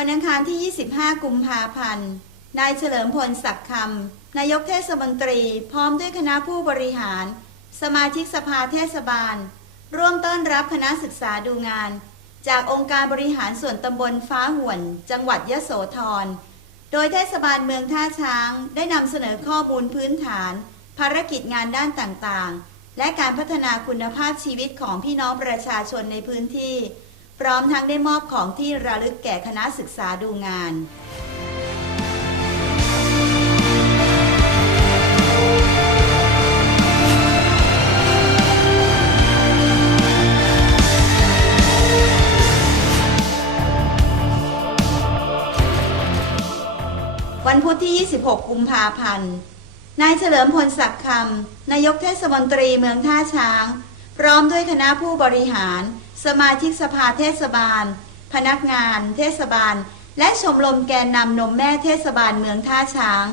วันอังคารที่ 25 กุมภาพันธ์ นายเฉลิมพลศักดิ์คำนายกเทศมนตรีพร้อมด้วยคณะผู้บริหาร สมาชิกสภาเทศบาล ร่วมต้อนรับคณะศึกษาดูงาน จากองค์การบริหารส่วนตำบลฟ้าห่วน จังหวัดยะโสธร โดยเทศบาลเมืองท่าช้างได้นำเสนอข้อมูลพื้นฐาน ภารกิจงานด้านต่างๆ และการพัฒนาคุณภาพชีวิตของพี่น้องประชาชนในพื้นที่ พร้อมทั้งได้มอบของที่ระลึกแก่คณะศึกษาดูงานวันพุธที่ 26 กุมภาพันธ์ นายเฉลิมพลศักดิ์คำ นายกเทศมนตรีเมืองท่าช้าง พร้อมด้วยคณะผู้บริหาร สมาชิกสภาเทศบาล พนักงาน เทศบาล และชมรมแกนนำนมแม่เทศบาลเมืองท่าช้าง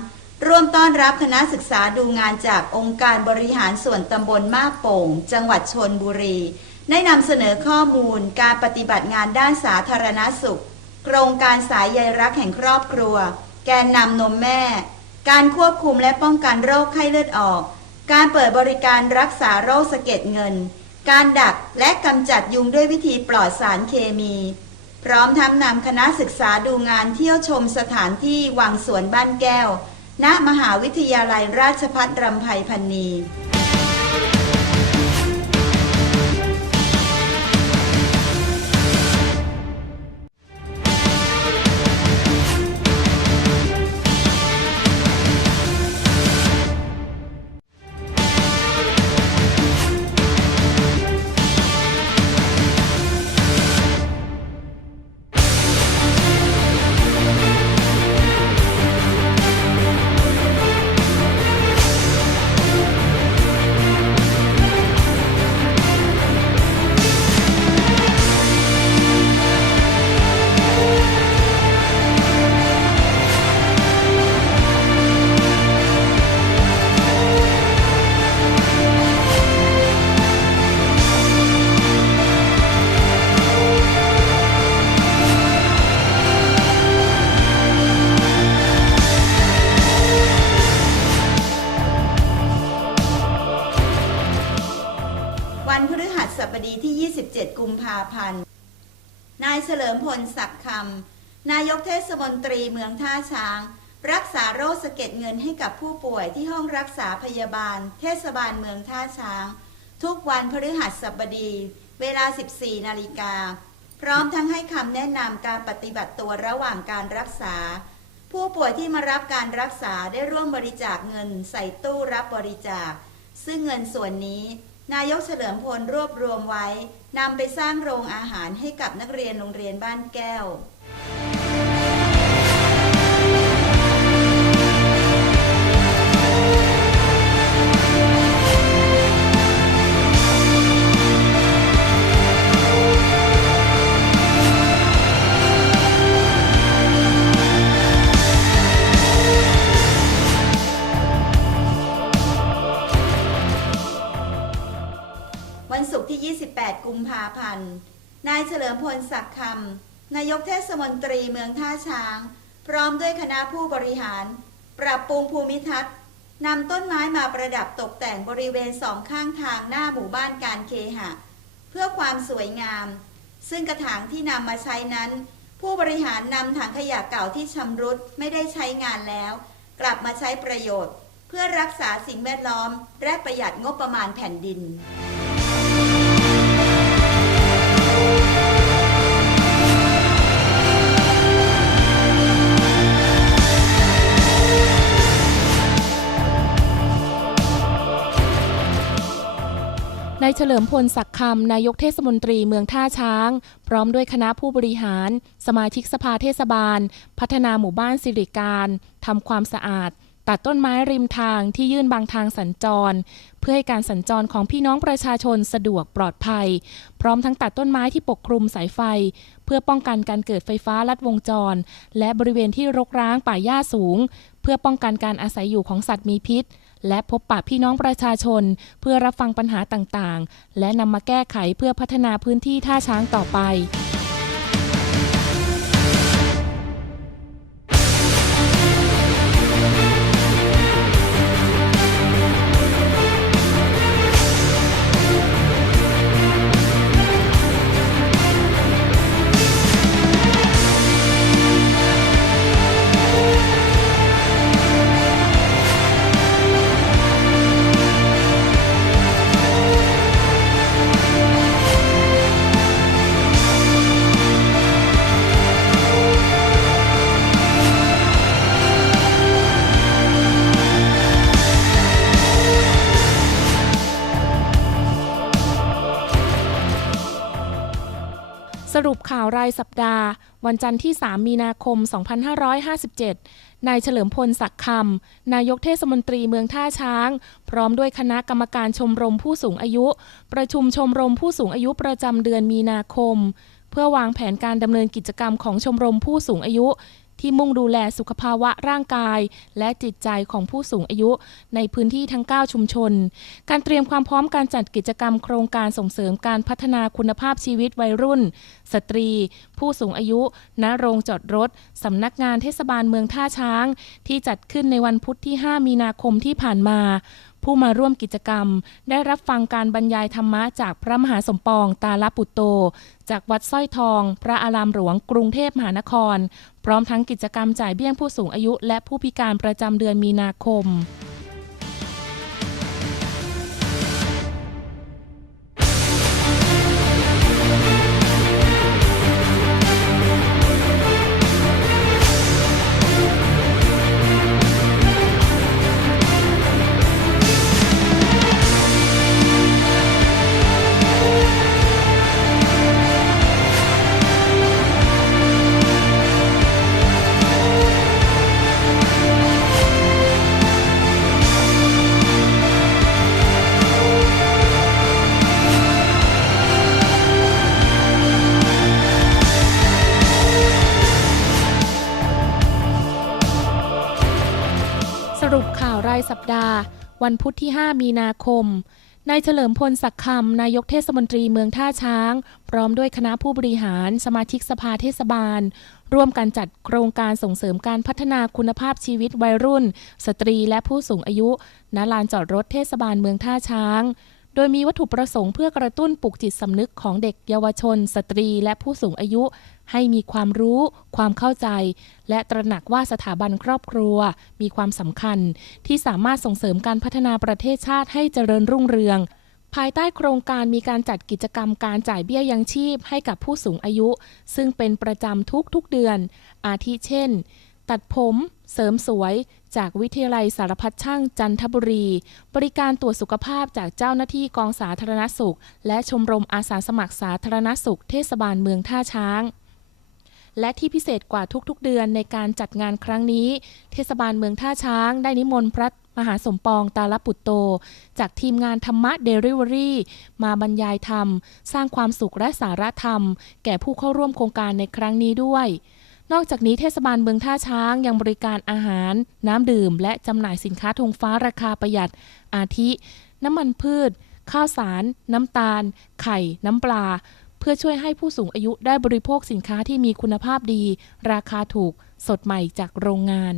ร่วมต้อนรับคณะศึกษาดูงานจากองค์การบริหารส่วนตำบลมาบโป่ง จังหวัดชนบุรี ได้นำเสนอข้อมูลการปฏิบัติงานด้านสาธารณสุข โครงการสายใยรักแห่งครอบครัว แกนนำนมแม่ การควบคุมและป้องกันโรคไข้เลือดออก การเปิดบริการรักษาโรคสะเก็ดเงิน การดักและกำจัดยุงด้วยวิธีปลอดสารเคมี พร้อมทั้งนำคณะศึกษาดูงานเที่ยวชมสถานที่วังสวนบ้านแก้ว ณ มหาวิทยาลัยราชภัฏรำไพพันนี 27 กุมภาพันธ์ นายเฉลิมพลศักดิ์คำนายกเทศมนตรีเมืองท่าช้าง รักษาโรคสะเก็ดเงินให้กับผู้ป่วยที่ห้องรักษาพยาบาล เทศบาลเมืองท่าช้าง ทุกวันพฤหัสบดี เวลา 14 นาฬิกา พร้อมทั้งให้คำแนะนำการปฏิบัติตัวระหว่างการรักษา ผู้ป่วยที่มารับการรักษาได้ร่วมบริจาคเงินใส่ตู้รับบริจาค ซึ่งเงินส่วนนี้ นายกเฉลิมพลรวบรวมไว้นำไปสร้างโรงอาหารให้กับนักเรียนโรงเรียนบ้านแก้ว นายเฉลิมพลศักดิ์คำนายกเทศมนตรีเมืองท่าช้าง พร้อมด้วยคณะผู้บริหาร ปรับปรุงภูมิทัศน์นำต้นไม้มาประดับตกแต่งบริเวณสองข้างทางหน้าหมู่บ้านการเคหะ เพื่อความสวยงาม ซึ่งกระถางที่นำมาใช้นั้น ผู้บริหารนำถังขยะเก่าที่ชำรุดไม่ได้ใช้งานแล้ว กลับมาใช้ประโยชน์ เพื่อรักษาสิ่งแวดล้อม และประหยัดงบประมาณแผ่นดิน นายเฉลิมพลศักดิ์คำนายกเทศมนตรีเมืองท่าช้าง พร้อมด้วยคณะผู้บริหาร สมาชิกสภาเทศบาล พัฒนาหมู่บ้านสิริการทำความสะอาด ตัดต้นไม้ริมทางที่ยื่นบางทางสัญจร เพื่อให้การสัญจรของพี่น้องประชาชนสะดวกปลอดภัย พร้อมทั้งตัดต้นไม้ที่ปกคลุมสายไฟ เพื่อป้องกันการเกิดไฟฟ้าลัดวงจร และบริเวณที่รกร้างป่าหญ้าสูง เพื่อป้องกันการอาศัยอยู่ของสัตว์มีพิษ และพบปะพี่น้องประชาชน เพื่อรับฟังปัญหาต่างๆ และนำมาแก้ไขเพื่อพัฒนาพื้นที่ท่าช้างต่อไปายสัปดาห์ วันจันทร์ที่ 3 มีนาคม 2557 นายเฉลิมพลศักดิ์คำ นายกเทศมนตรีเมืองท่าช้าง พร้อมด้วยคณะกรรมการชมรมผู้สูงอายุ ประชุมชมรมผู้สูงอายุประจำเดือนมีนาคม เพื่อวางแผนการดำเนินกิจกรรมของชมรมผู้สูงอายุ ที่มุ่งดูแลสุขภาวะร่างกาย และจิตใจของผู้สูงอายุในพื้นที่ทั้ง 9 ชุมชน การเตรียมความพร้อมการจัดกิจกรรมโครงการส่งเสริมการพัฒนาคุณภาพชีวิตวัยรุ่น สตรี ผู้สูงอายุ ณ โรงจอดรถ สำนักงานเทศบาลเมืองท่าช้าง ที่จัดขึ้นในวันพุธที่ 5 มีนาคมที่ผ่านมา ผู้มาร่วมกิจกรรม ได้รับฟังการบรรยายธรรมะจากพระมหาสมปองตาลปุตโต จากวัดสร้อยทอง พระอารามหลวงกรุงเทพมหานคร พร้อมทั้งกิจกรรมจ่ายเบี้ยงผู้สูงอายุ และผู้พิการประจำเดือนมีนาคม วันพุธที่ 5 มีนาคม นายเฉลิมพลศักดิ์คำนายกเทศมนตรีเมืองท่าช้าง พร้อมด้วยคณะผู้บริหาร สมาชิกสภาเทศบาล ร่วมกันจัดโครงการส่งเสริมการพัฒนาคุณภาพชีวิตวัยรุ่น สตรีและผู้สูงอายุณลานจอดรถเทศบาลเมืองท่าช้าง โดยมีวัตถุประสงค์เพื่อกระตุ้นปลุกจิตสำนึกของเด็กเยาวชน สตรี และผู้สูงอายุ ให้มีความรู้ ความเข้าใจ และตระหนักว่าสถาบันครอบครัว มีความสำคัญ ที่สามารถส่งเสริมการพัฒนาประเทศชาติให้เจริญรุ่งเรือง ภายใต้โครงการมีการจัดกิจกรรมการจ่ายเบี้ยยังชีพให้กับผู้สูงอายุ ซึ่งเป็นประจำทุกๆเดือน อาทิเช่น ตัดผมเสริมสวย จากวิทยาลัยสารพัดช่างจันทบุรี บริการตรวจสุขภาพจากเจ้าหน้าที่กองสาธารณสุข และชมรมอาสาสมัครสาธารณสุขเทศบาลเมืองท่าช้าง และที่พิเศษกว่าทุกๆ เดือนในการจัดงานครั้งนี้ เทศบาลเมืองท่าช้างได้นิมนต์พระมหาสมปองตาลปุตโต จากทีมงานธรรมะเดลิเวอรี่มาบรรยายธรรม สร้างความสุขและสาระธรรม แก่ผู้เข้าร่วมโครงการในครั้งนี้ด้วย นอกจากนี้เทศบาลเมืองท่าช้างยังบริการอาหาร น้ำดื่ม และจำหน่ายสินค้าธงฟ้าราคาประหยัด อาทิ น้ำมันพืช ข้าวสาร น้ำตาล ไข่ น้ำปลา เพื่อช่วยให้ผู้สูงอายุได้บริโภคสินค้าที่มีคุณภาพดี ราคาถูก สดใหม่จากโรงงาน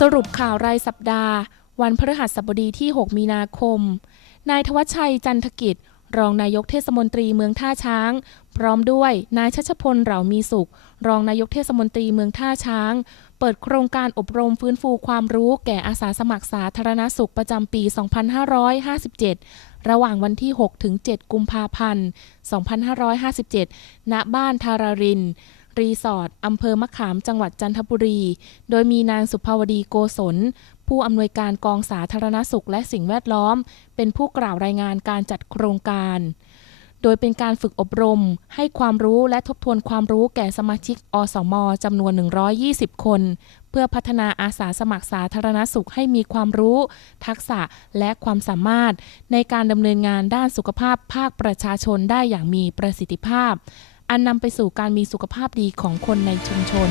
สรุปข่าวรายสัปดาห์ วันพฤหัสบดีที่ 6 มีนาคม นายทวัชชัยจันทกิจ รองนายกเทศมนตรีเมืองท่าช้าง พร้อมด้วยนายชัชพลเหล่ามีสุข รองนายกเทศมนตรีเมืองท่าช้าง เปิดโครงการอบรมฟื้นฟูความรู้แก่อาสาสมัครสาธารณสุขประจำปี 2557 ระหว่างวันที่ 6 ถึง 7 กุมภาพันธ์ 2557 ณ บ้านทาราริน รีสอร์ทอำเภอมะขามจังหวัดจันทบุรี โดยมีนางสุภาวดีโกศล ผู้อำนวยการกองสาธารณสุขและสิ่งแวดล้อม เป็นผู้กล่าวรายงานการจัดโครงการ โดยเป็นการฝึกอบรม ให้ความรู้และทบทวนความรู้แก่สมาชิกอสมจำนวน 120 คน เพื่อพัฒนาอาสาสมัครสาธารณสุขให้มีความรู้ ทักษะและความสามารถ ในการดำเนินงานด้านสุขภาพภาคประชาชนได้อย่างมีประสิทธิภาพ อันนำไปสู่การมีสุขภาพดีของคนในชุมชน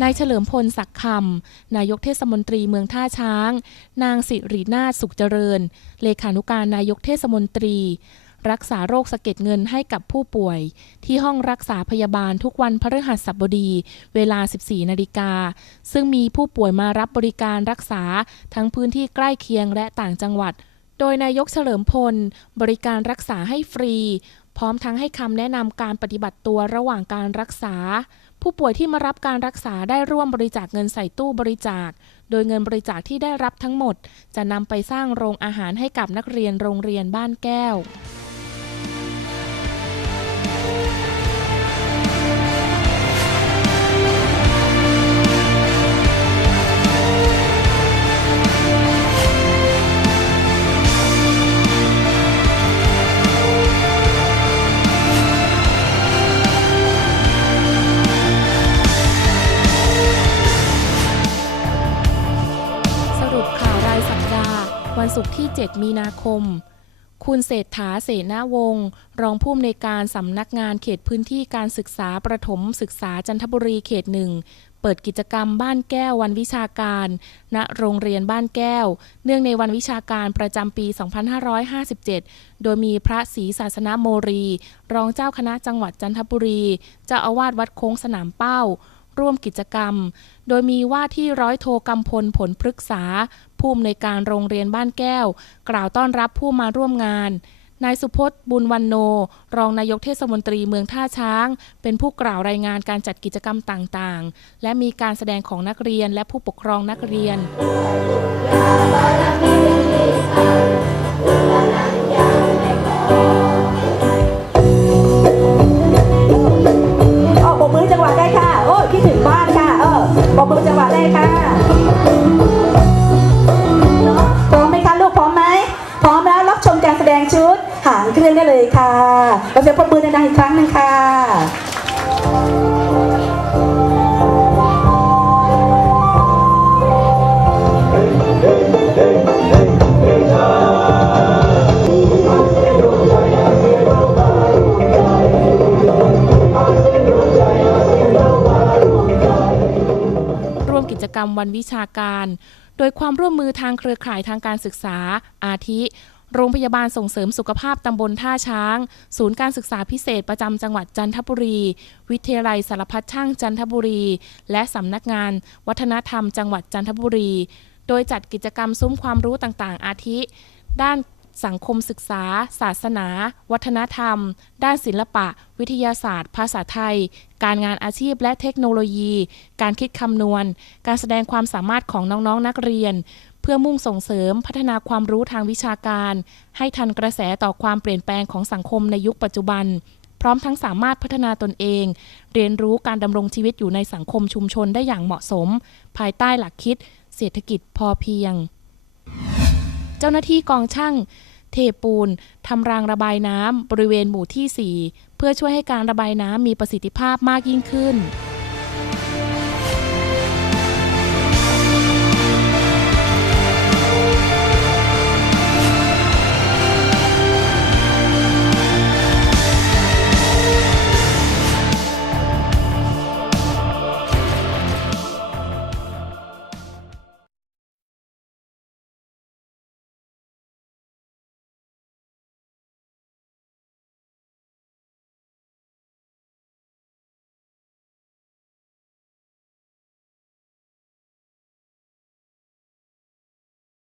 นายเฉลิมพลศักดิ์คำนายกเทศมนตรีเมืองท่าช้าง นางสิรินาถสุขเจริญ เลขานุการนายกเทศมนตรี รักษาโรคสะเก็ดเงินให้กับผู้ป่วย ที่ห้องรักษาพยาบาลทุกวันพฤหัสบดี เวลา 14 นาฬิกา ซึ่งมีผู้ป่วยมารับบริการรักษาทั้งพื้นที่ใกล้เคียงและต่างจังหวัด โดยนายกเฉลิมพล บริการรักษาให้ฟรี พร้อมทั้งให้คำแนะนำการปฏิบัติตัวระหว่างการรักษา ผู้ป่วยที่มารับการรักษาได้ร่วมบริจาคเงินใส่ตู้บริจาค โดยเงินบริจาคที่ได้รับทั้งหมด จะนำไปสร้างโรงอาหารให้กับนักเรียนโรงเรียนบ้านแก้ว ศุกร์ที่ 7 มีนาคม คุณเศรษฐาเสนาวงศ์รองผู้อำนวยการสำนักงานเขตพื้นที่การศึกษาประถมศึกษาจันทบุรีเขตหนึ่งเปิดกิจกรรมบ้านแก้ววันวิชาการ ณ โรงเรียนบ้านแก้ว เนื่องในวันวิชาการประจำปี 2557 โดยมีพระศรีศาสนาโมรี รองเจ้าคณะจังหวัดจันทบุรี เจ้าอาวาสวัดโค้งสนามเป้า ร่วมกิจกรรม โดยมีว่าที่ร้อยโทกำพลผลพฤกษา ผู้อำนวยการโรงเรียนบ้านแก้ว กล่าวต้อนรับผู้มาร่วมงานนายสุพจน์บุญวันโน รองนายกเทศมนตรีเมืองท่าช้าง เป็นผู้กล่าวรายงานการจัดกิจกรรมต่างๆ และมีการแสดงของนักเรียนและผู้ปกครองนักเรียน ออกปรบมือจังหวะได้ค่ะ โอ้คิดถึงบ้านค่ะ เออปรบมือจังหวะได้ค่ะ หางเครื่องได้เลยค่ะเราจะปรบมือดังๆอีกครั้งหนึ่งค่ะร่วมกิจกรรมวันวิชาการ โดยความร่วมมือทางเครือข่ายทางการศึกษา อาทิ โรงพยาบาลส่งเสริมสุขภาพตำบลท่าช้าง ศูนย์การศึกษาพิเศษประจำจังหวัดจันทบุรี วิทยาลัยสารพัดช่างจันทบุรี และสำนักงาน วัฒนธรรมจังหวัดจันทบุรี โดยจัดกิจกรรมซุ้มความรู้ต่างๆ อาทิ ด้านสังคมศึกษา ศาสนา วัฒนธรรม ด้านศิลปะ วิทยาศาสตร์ ภาษาไทย การงานอาชีพและเทคโนโลยี การคิดคำนวณ การแสดงความสามารถของน้องๆนนักเรียน เพื่อมุ่งส่งเสริมพัฒนาความรู้ทางวิชาการ ให้ทันกระแสต่อความเปลี่ยนแปลงของสังคมในยุคปัจจุบัน พร้อมทั้งสามารถพัฒนาตนเอง เรียนรู้การดำรงชีวิตอยู่ในสังคมชุมชนได้อย่างเหมาะสม ภายใต้หลักคิด เศรษฐกิจพอเพียง เจ้าหน้าที่กองช่างเทปูนทำรางระบายน้ำบริเวณหมู่ที่ 4 เพื่อช่วยให้การระบายน้ำมีประสิทธิภาพมากยิ่งขึ้น